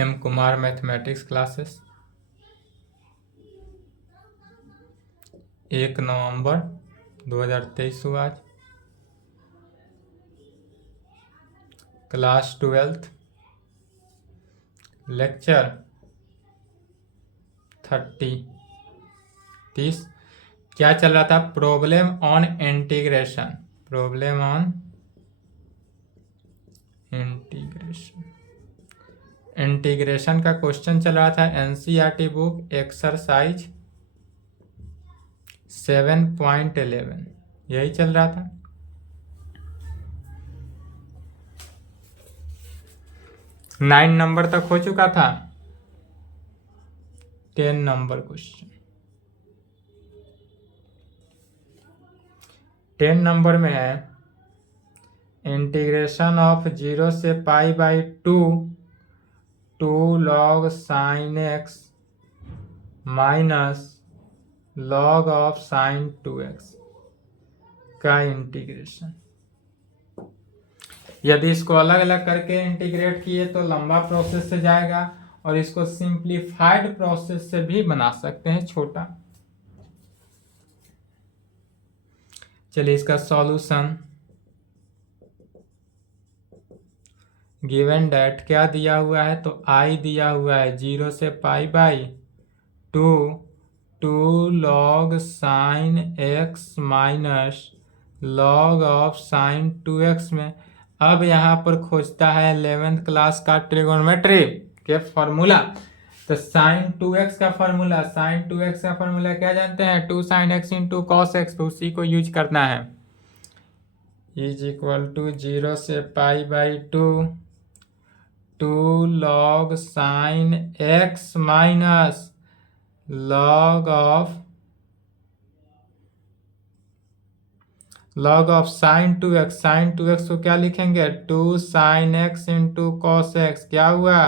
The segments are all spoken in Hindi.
एम कुमार मैथमेटिक्स क्लासेस 1 नवंबर 2023 हुआ आज। क्लास 12 लेक्चर 30 क्या चल रहा था? Problem on integration. Problem on integration का क्वेश्चन चल रहा था। एनसीईआरटी बुक एक्सरसाइज 7.11 यही चल रहा था। नाइन नंबर तक हो चुका था। 10 नंबर क्वेश्चन। 10 नंबर में है इंटीग्रेशन ऑफ 0 से pi by 2 log sin x minus log of sin 2x का इंटीग्रेशन। यदि इसको अलग अलग करके इंटीग्रेट किए तो लंबा प्रोसेस से जाएगा, और इसको सिंप्लीफाइड प्रोसेस से भी बना सकते हैं, छोटा। चलिए इसका सॉल्यूशन। गिवन डेट क्या दिया हुआ है? तो आई दिया हुआ है 0 से pi by 2 log sin x minus log of sin 2x में। अब यहाँ पर खोजता है 11th क्लास का ट्रिगोनोमेट्री के फॉर्मूला। तो sin 2x का फॉर्मूला, क्या जानते हैं? 2 sin x into cos x. तो उसी को यूज करना है। इज इक्वल टू 0 से pi by 2 log sin x minus log of sin 2x। sin 2x को क्या लिखेंगे? 2 sin x into cos x. क्या हुआ?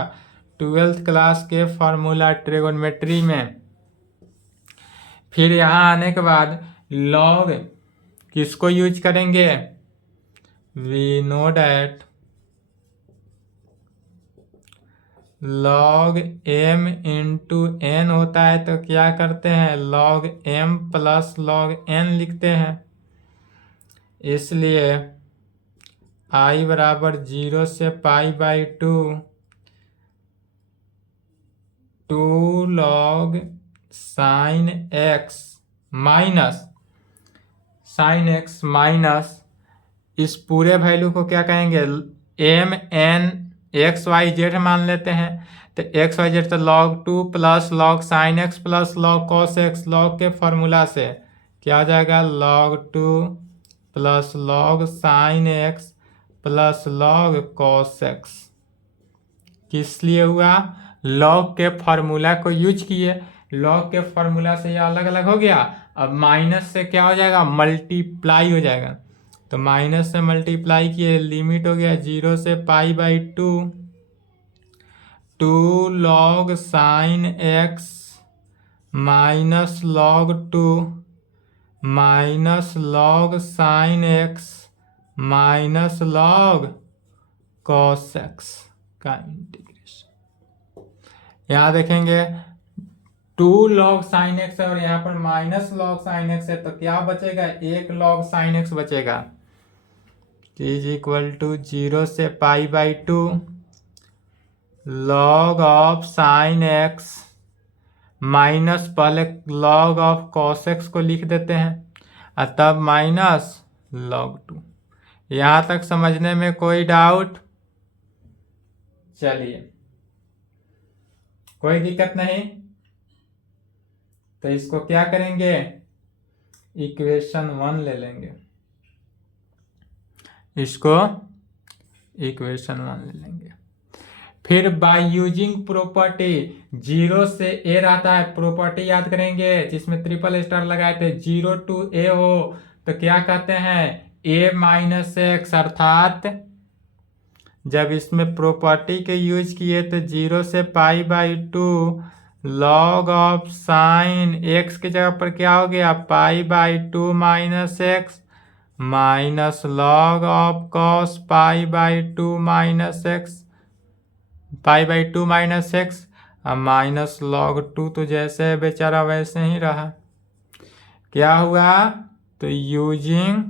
12th क्लास के फॉर्मूला ट्रिगोनोमेट्री में। फिर यहाँ आने के बाद log किसको यूज करेंगे? We know that log m into n होता है, तो क्या करते हैं? log m plus log n लिखते हैं। इसलिए i बराबर 0 से pi by 2 log sin x minus इस पूरे वैल्यू को क्या कहेंगे? m n x y z मान लेते हैं। तो x y z तो log 2 plus log sin x plus log cos x। log के फॉर्मूला से क्या हो जाएगा? log 2 plus log sin x plus log cos x। किस लिए हुआ? log के फॉर्मूला को यूज किए। log के फॉर्मूला से यह अलग अलग हो गया। अब माइनस से क्या हो जाएगा? मल्टीप्लाई हो जाएगा। तो माइनस से मल्टीप्लाई किए, लिमिट हो गया 0 से pi by 2 log sin x minus log 2 minus log sin x minus log cos x का इंटीग्रेशन। यहाँ देखेंगे 2 log sin x है और यहाँ पर माइनस log sin x है, तो क्या बचेगा? 1 log sin x बचेगा। इज इक्वल टू 0 से pi by 2 log of sin x minus पहले log ऑफ cos x को लिख देते हैं, और तब माइनस log 2। यहाँ तक समझने में कोई डाउट? चलिए, कोई दिक्कत नहीं। तो इसको क्या करेंगे? इक्वेशन 1 ले लेंगे। इसको इक्वेशन 1 ले लेंगे। फिर बाय यूजिंग प्रॉपर्टी 0 से ए रहता है, प्रॉपर्टी याद करेंगे जिसमें ट्रिपल स्टार लगाए थे। 0 to a हो तो क्या कहते हैं? a minus x. अर्थात जब इसमें प्रॉपर्टी के यूज किए तो 0 से pi by 2 log of sine x की जगह पर क्या हो गया? Pi by 2 minus x minus log of cos pi by 2 minus x पाई/2 माइनस एक्स, अब माइनस log 2 तो जैसे है बेचारा वैसे ही रहा। क्या हुआ? तो यूजिंग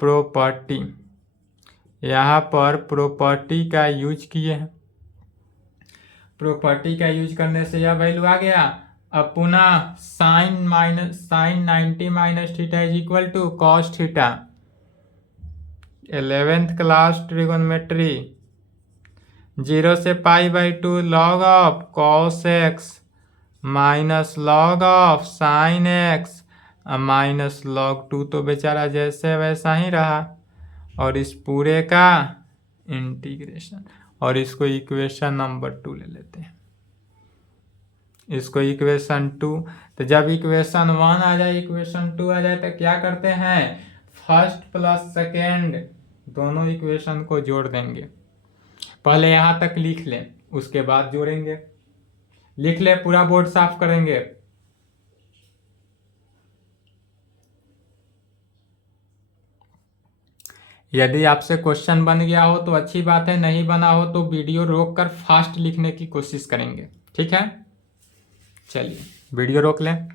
प्रॉपर्टी, यहाँ पर प्रॉपर्टी का यूज किए हैं। प्रॉपर्टी का यूज करने से यह वैल्यू आ गया। अब पुनः sine 90 minus theta is equal to cos theta. 11th class trigonometry 0 से पाई/2 log of cos x minus log of sine x minus log 2 तो बेचारा जैसे वैसा ही रहा। और इस पूरे का इंटीग्रेशन, और इसको इक्वेशन नंबर 2 ले लेते हैं। इसको इक्वेशन 2, तो जब इक्वेशन 1 आ जाए इक्वेशन 2 आ जाए तो क्या करते हैं? फर्स्ट प्लस सेकेंड दोनों इक्वेशन को जोड़ देंगे। पहले यहाँ तक लिख लें, उसके बाद जोड़ेंगे। लिख ले, पूरा बोर्ड साफ करेंगे। यदि आपसे क्वेश्चन बन गया हो तो अच्छी बात है, नहीं बना हो तो वीडियो रोककर फास्ट लिखने की कोशिश करेंगे, ठीक है? चलिए वीडियो रोक लें।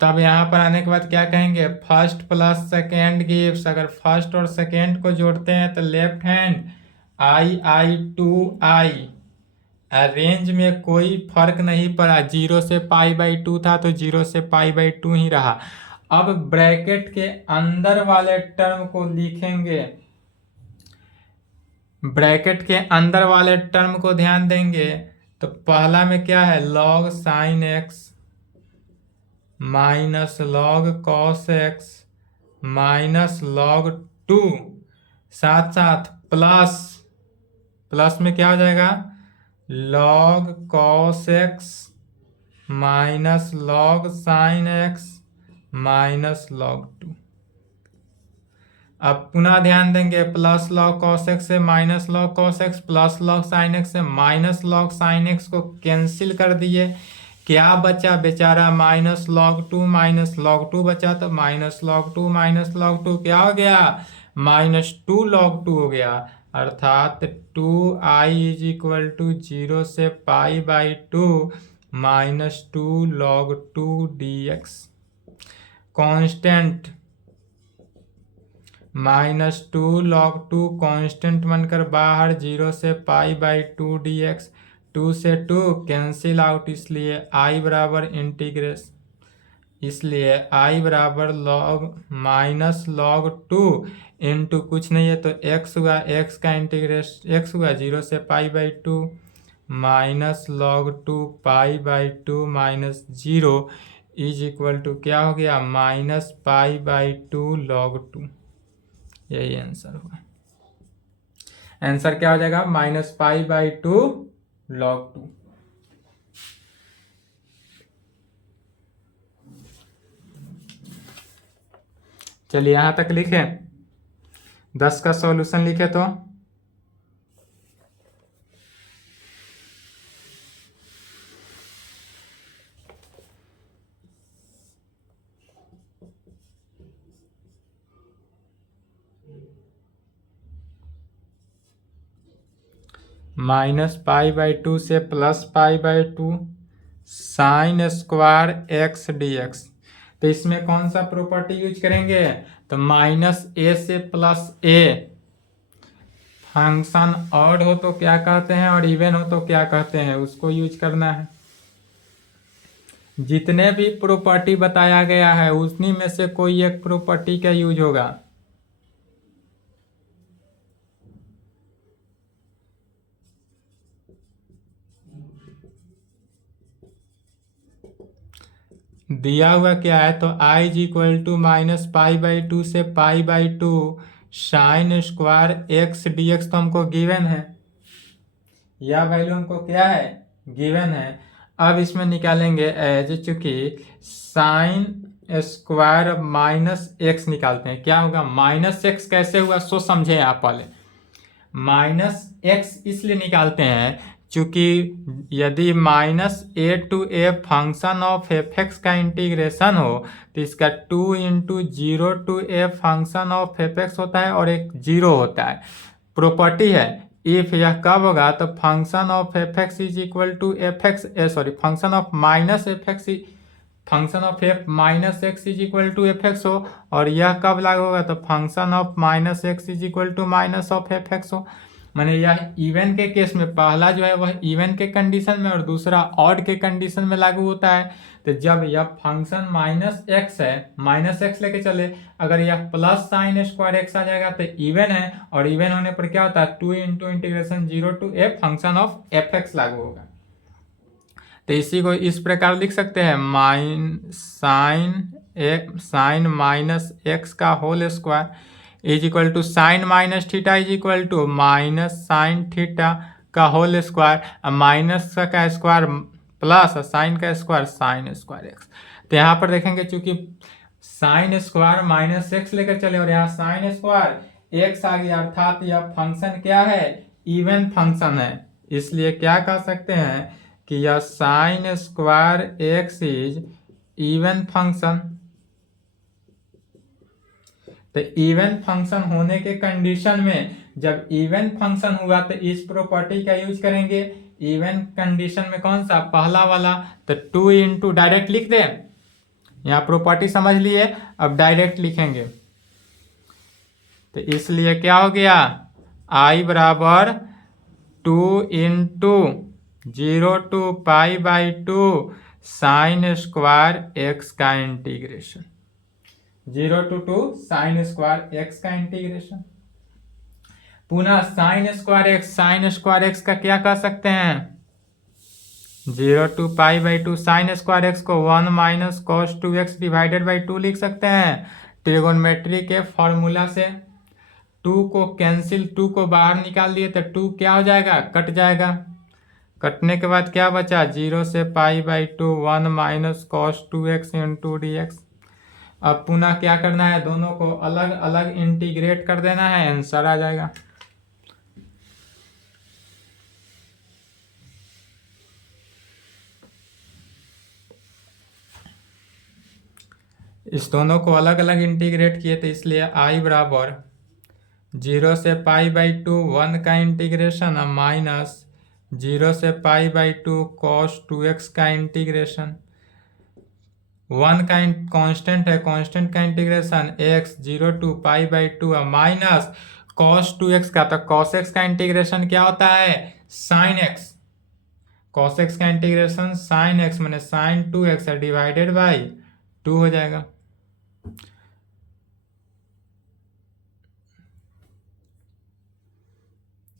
तब यहाँ पर आने के बाद क्या कहेंगे? फर्स्ट प्लस सेकेंड गिव्स, अगर फर्स्ट और सेकेंड को जोड़ते हैं तो लेफ्ट हैंड i/2i, रेंज में कोई फर्क नहीं पड़ा। 0 से पाई/2 था तो 0 से पाई/2 ही रहा। अब ब्रैकेट के अंदर वाले टर्म को लिखेंगे। ब्रैकेट के अंदर वाले टर्म को ध्यान देंगे तो पहला में क्या है? log sign x minus log cos x minus log 2, साथ साथ प्लस में क्या हो जाएगा? log cos x minus log sign x minus log 2। अब पुनः ध्यान देंगे, प्लस log cos x से minus log cos x, plus log sin x से माइनस log sin x को कैंसिल कर दिए। क्या बचा बेचारा? माइनस log 2 माइनस log 2 बचा, तो माइनस log 2 माइनस log 2 क्या हो गया? माइनस 2 log 2 हो गया। अर्थात 2i इज इक्वल टू 0 से पाई/2 minus 2 log 2 dx। Constant minus 2 log 2 constant बनकर बाहर, 0 से पाई/2 dx, 2 से 2 कैंसिल आउट, इसलिए i बराबर इंटीग्रेस, इसलिए i बराबर माइनस log 2 इंटू कुछ नहीं है तो x हुआ, x का इंटीग्रेस x हुआ 0 से पाई/2 माइनस log 2 पाई/2 माइनस 0 इज इक्वल टू क्या हो गया? माइनस पाई/2 log 2। यही आंसर हुआ। आंसर क्या हो जाएगा? माइनस पाई/2 log 2। चलिए यहां तक लिखे। 10 का सॉल्यूशन लिखे तो माइनस पाई/2 से प्लस पाई/2 साइन स्क्वायर एक्स dx। तो इसमें कौन सा प्रॉपर्टी यूज करेंगे? तो माइनस ए से प्लस ए, फंक्शन ऑड हो तो क्या कहते हैं और इवन हो तो क्या कहते हैं, उसको यूज करना है। जितने भी प्रॉपर्टी बताया गया है उन्हीं में से कोई एक प्रॉपर्टी का यूज होगा। दिया हुआ क्या है? तो i is equal to minus पाई/2 से पाई/2 साइन स्क्वायर एक्स dx तो हमको गिवन है, यह वैल्यू हमको क्या है? गिवन है। अब इसमें निकालेंगे एज, चूंकि साइन स्क्वायर माइनस एक्स निकालते हैं, क्या होगा? माइनस एक्स कैसे हुआ सो समझे आप पहले। माइनस एक्स इसलिए निकालते हैं चूंकि यदि -a to a function of f x का इंटीग्रेशन हो तो इसका 2 into 0 to a function of f x होता है और एक 0 होता है। प्रॉपर्टी है इफ यह कब होगा तो function of f x is equal to f x function of minus f x function of f minus x is equal to f x हो, और यह कब लागू होगा तो function of minus x is equal to minus of f x हो। माने यह इवन के केस में पहला जो है वह इवन के कंडीशन में और दूसरा ऑड के कंडीशन में लागू होता है। तो जब यह फंक्शन माइनस एक्स है, माइनस एक्स लेके चले, अगर यह प्लस साइन स्क्वायर एक्स आ जाएगा तो इवन है, और इवन होने पर क्या होता है 2 into integration 0 to a function of f x लागू होगा। तो इसी को इस प्रकार लिख सकते हैं साइन माइनस एक्स का whole square is equal to sine minus theta is equal to minus sine theta का होल स्क्वायर, माइनस का स्क्वायर प्लस साइन का स्क्वायर साइन स्क्वायर एक्स। तो यहाँ पर देखेंगे चूंकि साइन स्क्वायर माइनस एक्स लेकर चले और यहाँ साइन स्क्वायर एक्स आ गया, अर्थात यह फंक्शन क्या है, इवन फंक्शन है। इसलिए क्या कह सकते हैं कि यह sign square x is even function. तो इवन फंक्शन होने के कंडीशन में, जब इवन फंक्शन हुआ तो इस प्रॉपर्टी का यूज करेंगे। इवन कंडीशन में कौन सा, पहला वाला। तो 2 इंटू डायरेक्ट लिख दे, यहाँ प्रॉपर्टी समझ लिए, अब डायरेक्ट लिखेंगे। तो इसलिए क्या हो गया, आई बराबर 2 into 0 to pi by 2 sine square x का integration, 0 to 2 sine square x का इंटीग्रेशन। पुनः साइन स्क्वायर एक्स का क्या कह सकते हैं, 0 to pi by 2 sine square x को 1 minus cos 2x divided by 2 लिख सकते हैं ट्रिगोनोमेट्री के फॉर्मूला से। 2 को कैंसिल, 2 को बाहर निकाल दिए तो 2 क्या हो जाएगा, कट जाएगा। कटने के बाद क्या बचा, 0 से pi by 2 1 minus cos 2x into d x. अब पुनः क्या करना है, दोनों को अलग अलग इंटीग्रेट कर देना है, आंसर आ जाएगा। इस दोनों को अलग अलग इंटीग्रेट किए तो इसलिए आई बराबर 0 से पाई बाई 2 1 का इंटीग्रेशन माइनस 0 से पाई बाई 2 कॉस 2x का इंटीग्रेशन। 1 का कांस्टेंट है, कांस्टेंट का integration x 0 to pi by 2 minus cos 2x का, तो कॉस x का इंटीग्रेशन क्या होता है, साइन x। कॉस x का इंटीग्रेशन साइन x मैंने साइन 2x डिवाइडेड बाई 2 हो जाएगा।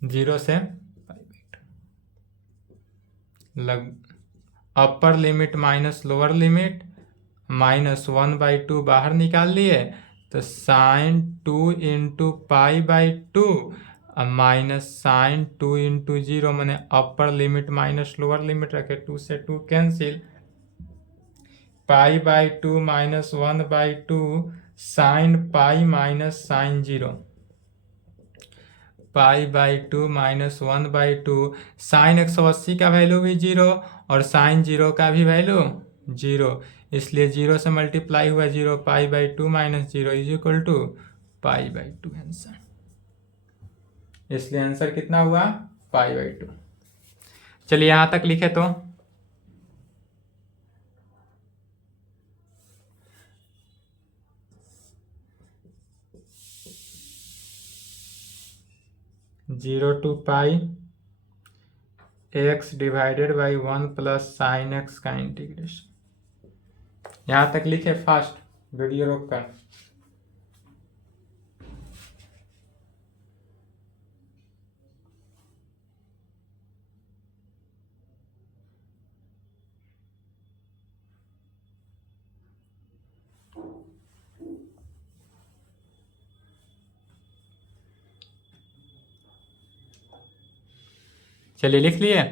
जीरो से लग upper limit minus lower limit minus 1/2 बाहर निकाल लिए तो sine 2 into pi by 2 minus sine 2 into 0 मैंने upper limit minus lower limit रखे, 2 से 2 cancel, pi by 2 minus 1/2 sine pi minus sine 0, pi by 2 minus 1/2 sign 180 का वैल्यू भी 0 और साइन 0 का भी वैल्यू 0, इसलिए 0 से मल्टीप्लाई हुआ 0, pi by 2 minus 0 is equal to pi by 2 answer. इसलिए आंसर कितना हुआ, पाई बाई 2। चलिए यहां तक लिखे तो zero to pi x divided by 1 plus sine x का इंटीग्रेशन। यहां तक लिखे फास्ट, वीडियो रोक कर। चलिए लिख लिए।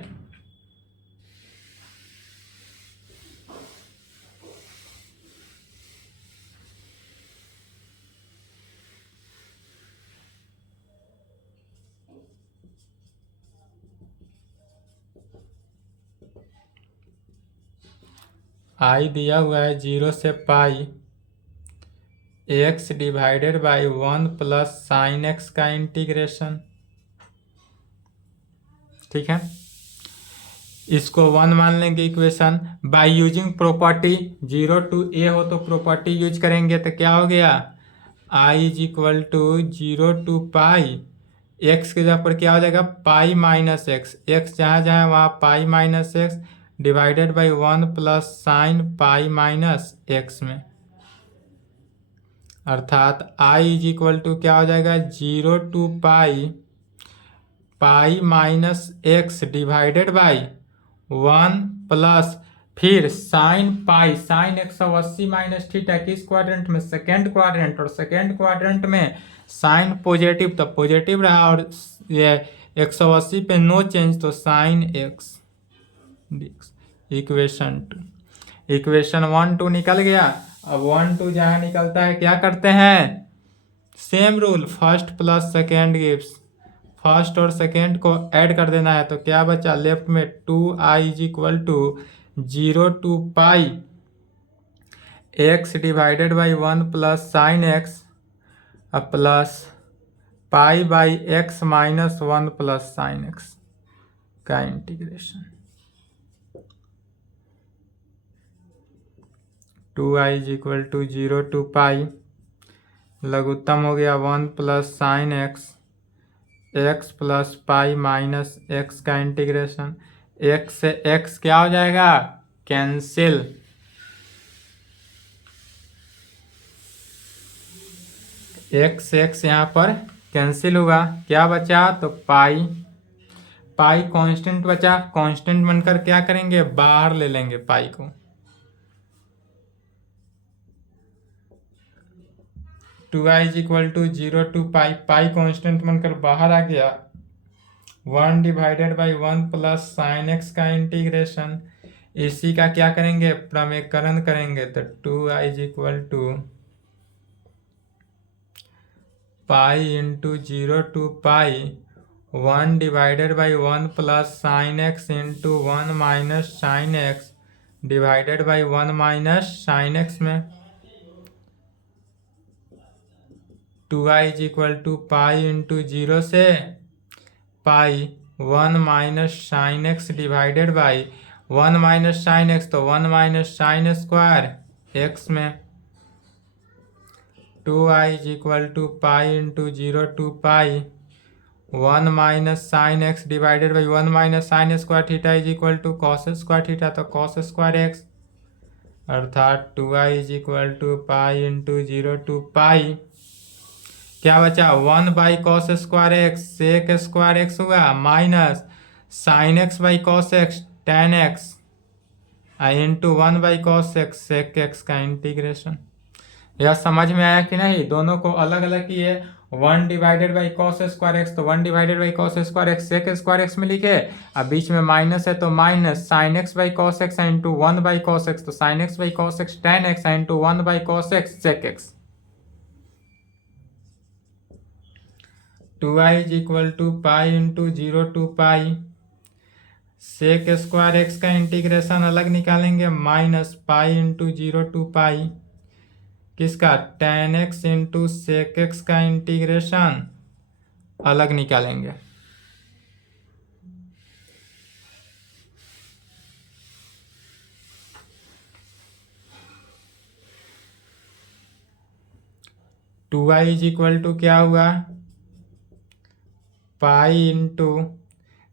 आई दिया हुआ है 0 से pi x divided by 1 plus sine x का इंटीग्रेशन। ठीक है, इसको 1 मान लेंगे equation. By using property 0 to a हो तो प्रॉपर्टी यूज करेंगे तो क्या हो गया, i is equal to 0 to pi x के जगह पर क्या हो जाएगा पाई माइनस एक्स, एक्स जहाँ जहाँ वहाँ पाई minus x divided by 1 plus sign pi minus x में, अर्थात i इज इक्वल टू क्या हो जाएगा 0 to pi pi minus x divided by 1 plus फिर sine pi sine 180 minus theta किस क्वाड्रेंट में, सेकेंड क्वाड्रेंट, और सेकेंड क्वाड्रेंट में साइन पॉजिटिव तो पॉजिटिव रहा और ये 180 पे नो चेंज तो साइन एक्स। इक्वेशन 1 2 निकल गया। अब 1 2 जहाँ निकलता है क्या करते हैं, same rule, first plus second gives, first और सेकेंड को ऐड कर देना है तो क्या बचा लेफ्ट में 2i is equal to 0 to pi x divided by 1 plus sine x plus pi by x minus 1 plus sine x का integration. 2i is equal to 0 to pi लघुत्तम हो गया 1 plus sine x x plus pi minus x का इंटीग्रेशन। एक्स से एक्स क्या हो जाएगा कैंसिल, एक्स एक्स यहाँ पर कैंसिल हुआ, क्या बचा तो पाई, पाई कांस्टेंट बचा, कांस्टेंट बनकर क्या करेंगे बाहर ले लेंगे पाई को, 2i is equal to 0 to pi, pi constant बनकर बाहर आ गया 1 divided by 1 plus sine x का इंटीग्रेशन। इसी का क्या करेंगे प्रमेयकरण करेंगे तो 2i is equal to pi into 0 to pi 1 divided by 1 plus sine x into 1 minus sine x divided by 1 minus sine x में 2i is equal to pi into 0 से pi 1 minus sine x divided by 1 minus sine x तो 1 माइनस साइन स्क्वायर एक्स में 2i is equal to pi into 0 to pi 1 minus sine x divided by 1 minus sine square theta is equal to cos square theta तो कॉस स्क्वायर एक्स, अर्थात 2i is equal to pi into 0 to pi क्या बचा 1 by cos square x sec square x हुआ minus sine x by cos x tan x into 1 by cos x sec x का इंटीग्रेशन। यह समझ में आया कि नहीं, दोनों को अलग अलग किए, 1 divided by cos square x तो 1 divided by cos square x sec square x में लिखे, अब बीच में माइनस है तो minus sine x by cos x into 1 by cos x तो sine x by cos x tan x into 1 by cos x sec x. 2i is equal to pi into 0 to pi sec square x का इंटीग्रेशन अलग निकालेंगे minus pi into 0 to pi किसका tan x into sec x का इंटीग्रेशन अलग निकालेंगे। Two I is equal to क्या हुआ pi into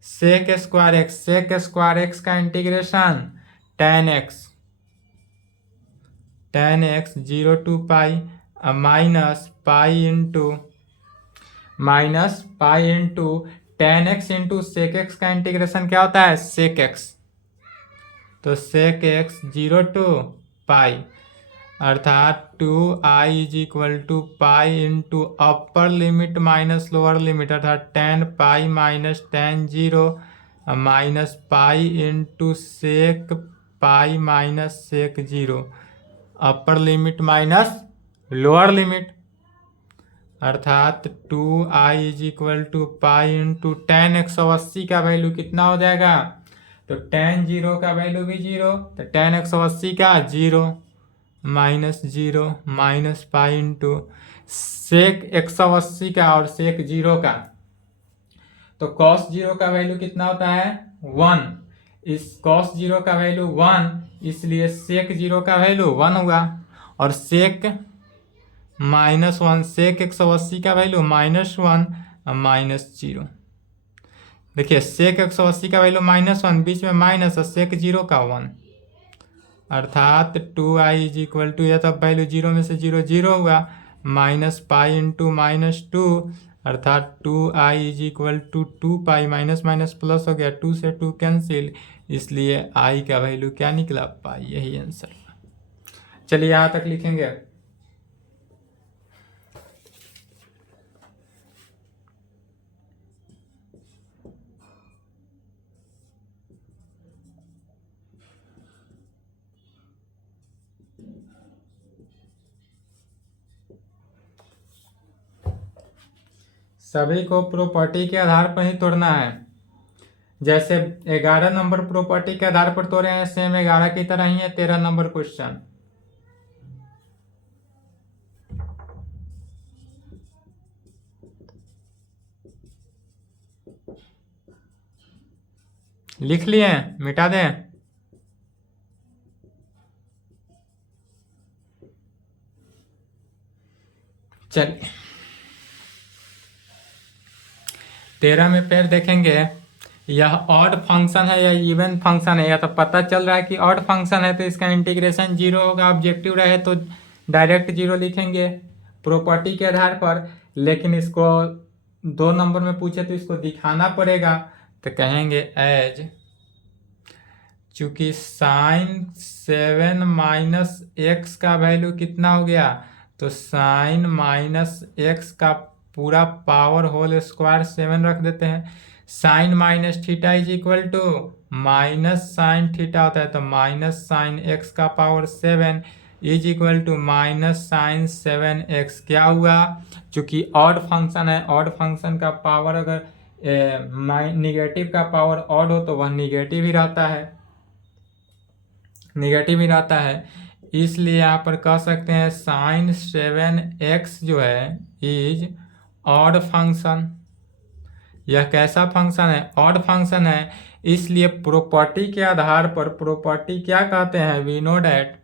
sec square x का integration tan x 0 to pi minus pi into tan x into sec x का इंटीग्रेशन क्या होता है सेक एक्स, तो सेक एक्स 0 टू पाई अर्थात 2i is equal to pi into upper limit minus lower limit अर्थात 10 pi minus 10 0 minus pi into sec pi minus sec 0 upper limit minus lower limit अर्थात 2i is equal to pi into 10 180 का वैल्यू कितना हो जाएगा तो tan 0 का वैल्यू भी 0, तो tan 180 का 0 minus 0 minus pi into sec 180 का और सेक 0 का, तो cos 0 का वैल्यू कितना होता है 1, इस cos 0 का वैल्यू 1, इसलिए सेक 0 का वैल्यू 1 हुआ, और सेक -1, सेक 180 का वैल्यू -1 माइनस 0। देखिए सेक 180 का वैल्यू -1, बीच में माइनस और सेक 0 का 1, अर्थात 2i इज इक्वल टू, यह तब वैल्यू 0 में से 0 0 हुआ, माइनस पाई इंटू -2, अर्थात 2i is equal to 2 pi, minus minus plus हो गया, 2 से 2 कैंसिल, इसलिए i का वैल्यू क्या निकला पाई, यही आंसर। चलिए यहाँ तक लिखेंगे। सभी को प्रॉपर्टी के आधार पर ही तोड़ना है। जैसे 11 नंबर प्रॉपर्टी के आधार पर तोड़े हैं, सेम 11 की तरह ही है 13 नंबर क्वेश्चन। लिख लिए, मिटा दें। चलिए 13 में फिर देखेंगे, यह ऑड फंक्शन है या इवन फंक्शन है, या तो पता चल रहा है कि ऑड फंक्शन है तो इसका इंटीग्रेशन 0 होगा, ऑब्जेक्टिव रहे तो डायरेक्ट 0 लिखेंगे प्रॉपर्टी के आधार पर, लेकिन इसको 2 नंबर में पूछे तो इसको दिखाना पड़ेगा, तो कहेंगे एज, चूंकि साइन 7 माइनस एक्स का वैल्यू कितना हो गया, तो साइन माइनस एक्स का पूरा पावर होल स्क्वायर 7 रख देते हैं। Sine minus theta is equal to minus sine theta होता है, तो माइनस साइन एक्स का power 7 is equal to minus sine 7x। क्या हुआ, चूंकि ऑड फंक्शन है, ऑड फंक्शन का पावर अगर निगेटिव का पावर ऑड हो तो वह निगेटिव ही रहता है, निगेटिव ही रहता है, इसलिए यहाँ पर कह सकते हैं साइन 7x जो है इज ऑड फंक्शन। यह कैसा फंक्शन है, ऑड फंक्शन है, इसलिए प्रॉपर्टी के आधार पर, प्रॉपर्टी क्या कहते हैं, वी नो डैट,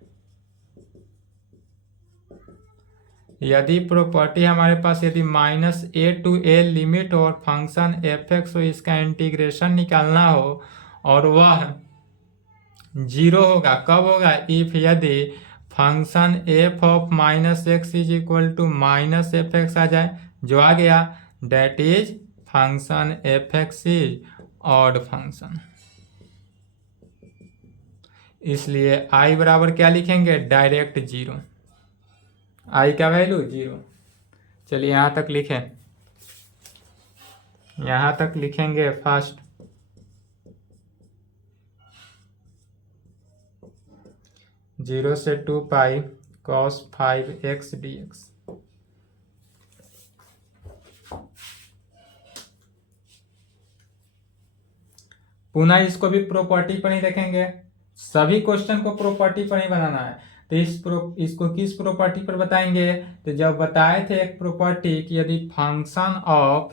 यदि प्रॉपर्टी हमारे पास यदि -a to a लिमिट और फंक्शन f(x) हो, इसका इंटीग्रेशन निकालना हो और वह 0 होगा, कब होगा, इफ यदि function f of -x is equal to -f(x) आ जाए, जो आ गया, that is function f(x) is odd function. इसलिए i बराबर क्या लिखेंगे, डायरेक्ट 0, i का वैल्यू 0। चलिए यहाँ तक लिखें, यहाँ तक लिखेंगे फर्स्ट, जीरो से 2 पाई cos 5x dx। पुनः इसको भी प्रॉपर्टी पर ही देखेंगे, सभी क्वेश्चन को प्रॉपर्टी पर ही बनाना है, तो इसको किस प्रॉपर्टी पर बताएंगे, तो जब बताए थे एक प्रॉपर्टी कि यदि function of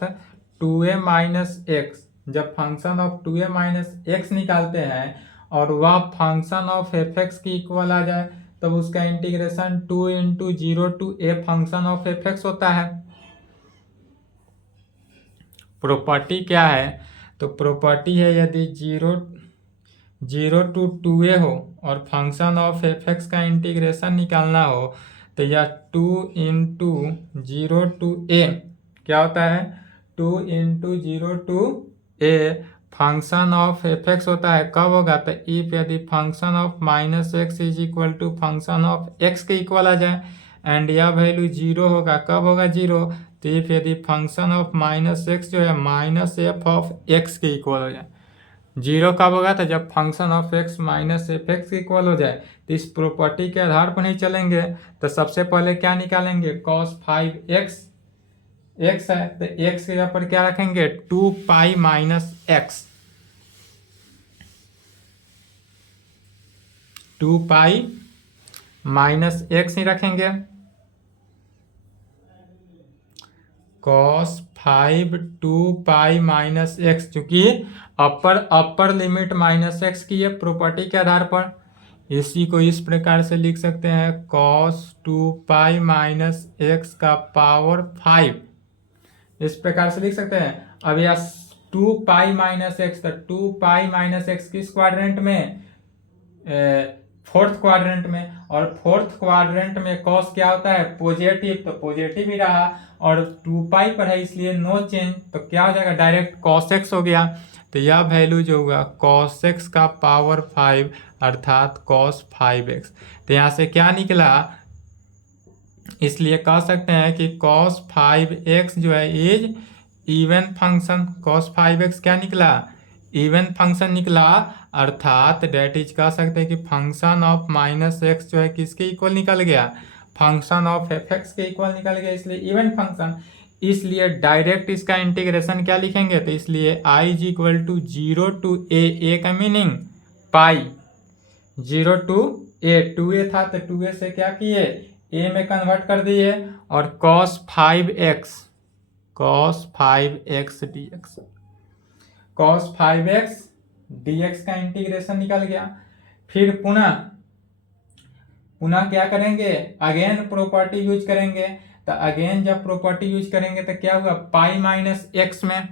2a minus x, जब function of 2a minus x निकालते हैं और वह फंक्शन ऑफ f(x) की इक्वल आ जाए, तब उसका integration 2 into 0 to a function of f(x) होता है। प्रॉपर्टी क्या है, तो प्रॉपर्टी है यदि 0 टू 2a हो और फंक्शन ऑफ f(x) का इंटीग्रेशन निकालना हो, तो यह 2 इंटू 0 टू a क्या होता है, 2 into 0 to a function of f(x) होता है, कब होगा, तो इफ यदि function of -x is equal to function of x के इक्वल आ जाए एंड यह वैल्यू 0 होगा, कब होगा 0, तो इफ यदि फंक्शन ऑफ -x जो है -f ऑफ x के इक्वल हो जाए, 0 कब होगा, तो जब फंक्शन ऑफ x -f(x) के इक्वल हो जाए। तो इस प्रॉपर्टी के आधार पर नहीं चलेंगे, तो सबसे पहले क्या निकालेंगे, cos 5x, x है तो x के यहाँ पर क्या रखेंगे, 2 pi minus x, two pi minus x ही रखेंगे, कॉस 5 2 पाई माइनस एक्स, चूंकि अपर लिमिट माइनस एक्स की है प्रॉपर्टी के आधार पर, इसी को इस प्रकार से लिख सकते हैं कॉस 2 पाई माइनस एक्स का पावर 5, इस प्रकार से लिख सकते हैं। अब यह 2 पाई माइनस एक्स, तो 2 पाई माइनस एक्स किस क्वाड्रेंट में, फोर्थ क्वाड्रेंट में, और फोर्थ क्वाड्रेंट में कॉस क्या होता है, पॉजिटिव, तो पॉजिटिव ही रहा, और 2 पाई पर है इसलिए नो चेंज, तो क्या हो जाएगा, डायरेक्ट कॉस एक्स हो गया। तो यह वैल्यू जो होगा कॉस एक्स का पावर 5 अर्थात कॉस 5x। तो यहाँ से क्या निकला, इसलिए कह सकते हैं कि cos 5x जो है is even function. cos 5x क्या निकला, इवन फंक्शन निकला, अर्थात डेट इज कह सकते हैं कि फंक्शन ऑफ माइनस एक्स जो है किसके इक्वल निकल गया, फंक्शन ऑफ एफ एक्स के इक्वल निकल गया, इसलिए इवन फंक्शन। इसलिए डायरेक्ट इसका इंटीग्रेशन क्या लिखेंगे, तो इसलिए आई इज इक्वल टू 0 टू ए का meaning pi, 0 to A, 2a था तो 2a से क्या किए, ए में कन्वर्ट कर दिए, और cos 5x dx, cos 5x dx का इंटीग्रेशन निकल गया। फिर पुनः क्या करेंगे, अगेन प्रॉपर्टी यूज करेंगे, तो अगेन जब प्रॉपर्टी यूज करेंगे तो क्या हुआ, पाई माइनस एक्स में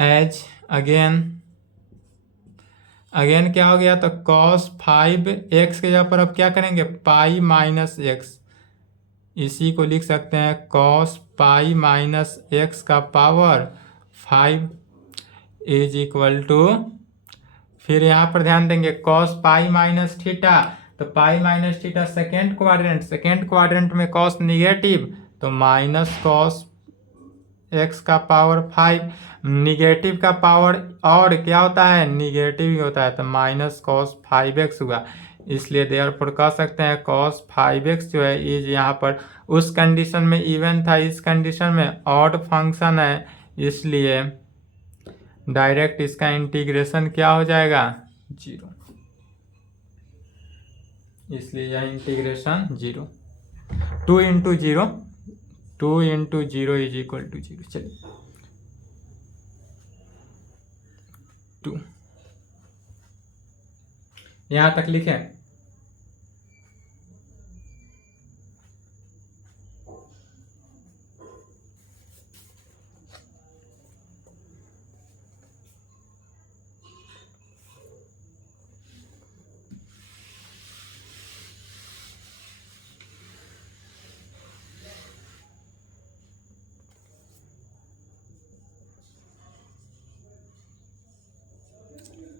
एज अगेन क्या हो गया, तो cos 5x के जगह पर अब क्या करेंगे, पाई माइनस एक्स, इसी को लिख सकते हैं cos पाई माइनस एक्स का पावर 5 इज इक्वल टू, फिर यहाँ पर ध्यान देंगे cos पाई माइनस थीटा, तो पाई माइनस थीटा सेकेंड क्वाड्रेंट में cos निगेटिव, तो माइनस cos एक्स का पावर 5, निगेटिव का पावर और क्या होता है, निगेटिव ही होता है, तो माइनस cos 5x हुआ। इसलिए देयरफॉर कह सकते हैं cos 5x जो है इज यहाँ पर उस कंडीशन में इवन था, इस कंडीशन में ऑड फंक्शन है, इसलिए डायरेक्ट इसका इंटीग्रेशन क्या हो जाएगा, 0, इसलिए यह integration 0, 2 into 0 is equal to 0। चलिए 2 यहां तक लिखें।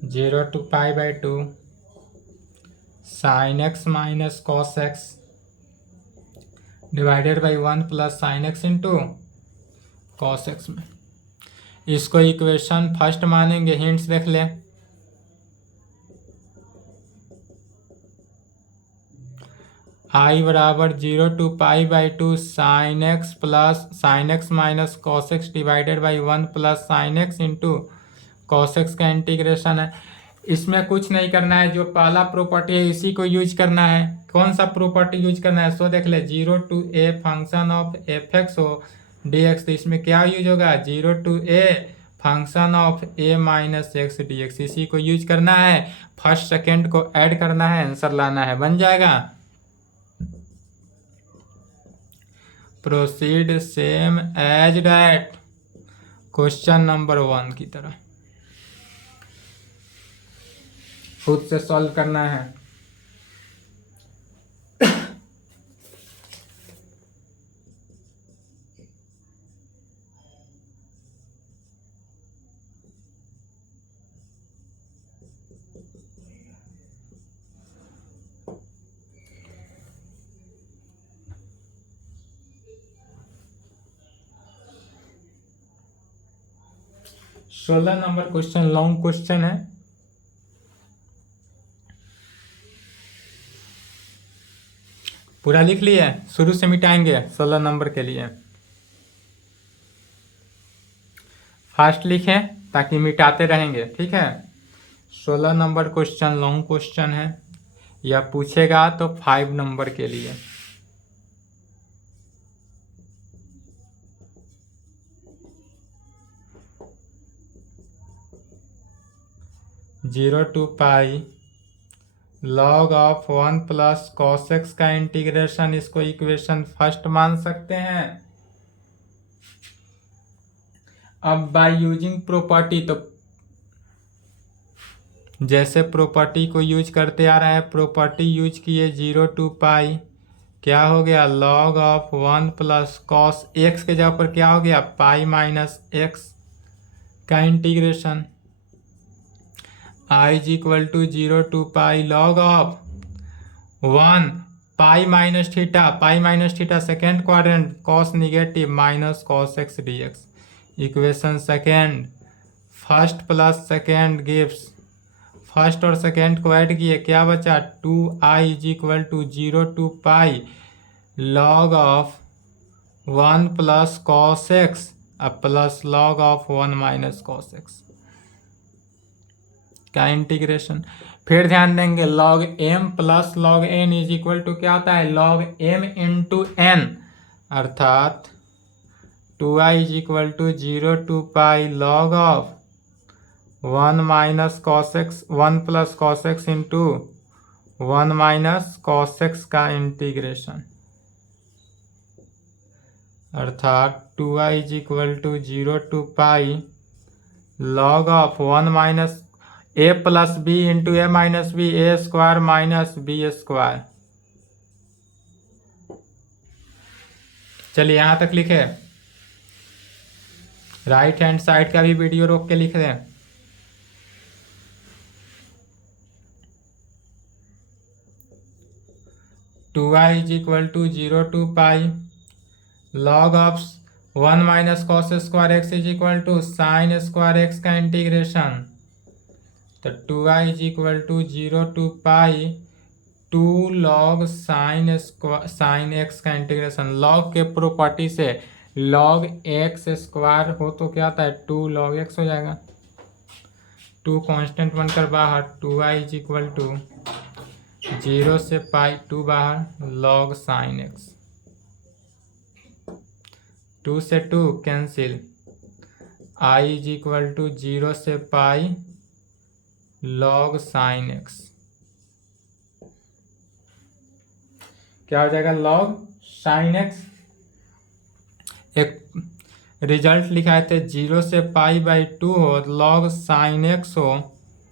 Zero to pi by 2 sine x minus cos x divided by 1 plus sine x into cos x में, इसको इक्वेशन फर्स्ट मानेंगे, हिंट्स देख लें। आई बराबर 0 to pi by 2 sine x minus cos x divided by 1 plus sine x into cos x का इंटीग्रेशन है। इसमें कुछ नहीं करना है, जो पहला प्रॉपर्टी है इसी को यूज करना है। कौन सा प्रॉपर्टी यूज करना है, सो देख ले, 0 to a function of f x हो डी एक्स, तो इसमें क्या यूज होगा, 0 to a function of a minus x d x, इसी को यूज करना है। फर्स्ट सेकेंड को ऐड करना है, आंसर लाना है, बन जाएगा। Proceed same as that question number 1 की तरह खुद से सॉल्व करना है। सोलह नंबर क्वेश्चन लॉन्ग क्वेश्चन है। पूरा लिख लिए, शुरू से मिटाएंगे 16 नंबर के लिए। फास्ट लिखें ताकि मिटाते रहेंगे, ठीक है। 16 नंबर क्वेश्चन लॉन्ग क्वेश्चन है, या पूछेगा तो 5 नंबर के लिए। Zero to pi log of 1 plus cos x का इंटीग्रेशन, इसको इक्वेशन फर्स्ट मान सकते हैं। अब बाय यूजिंग प्रॉपर्टी, तो जैसे प्रॉपर्टी को यूज करते आ रहे हैं, प्रॉपर्टी यूज किए, जीरो टू पाई क्या हो गया, log of 1 plus cos x के जगह पर क्या हो गया, पाई माइनस एक्स का integration. I is equal to zero to pi log of 1 pi minus theta second quadrant cos negative minus cos x d x. Equation second, first plus second gives, first और सेकेंड को ऐड किए, क्या बचा, 2i is equal to zero to pi log of 1 plus cos x plus log of 1 minus cos x का इंटीग्रेशन। फिर ध्यान देंगे, log m plus log n is equal to क्या होता है, लॉग m इंटू n, अर्थात 2i is equal to zero to pi log of 1 minus cos x 1 plus cos x into 1 minus cos x का इंटीग्रेशन, अर्थात 2i is equal to zero to pi log of 1 minus a plus b into a minus b, a square minus b square. चलिए यहां तक लिखे, राइट हैंड साइड का भी वीडियो रोक के लिख दें। Two I is equal to zero to pi log of 1 minus cos square x is equal to sine square x का इंटीग्रेशन, तो 2i is equal to zero to pi 2 log sine x का इंटीग्रेशन। लॉग के प्रॉपर्टी से लॉग एक्स स्क्वायर हो तो क्या आता है, 2 लॉग एक्स हो जाएगा, 2 कांस्टेंट बनकर बाहर, 2i is equal to zero से पाई 2 बाहर लॉग साइन एक्स, 2 से 2 cancel, i is equal to zero से पाई लॉग साइन एक्स, क्या हो जाएगा, लॉग साइन एक्स। एक रिजल्ट लिखा है, जीरो से पाई बाई 2 हो, लॉग साइन एक्स हो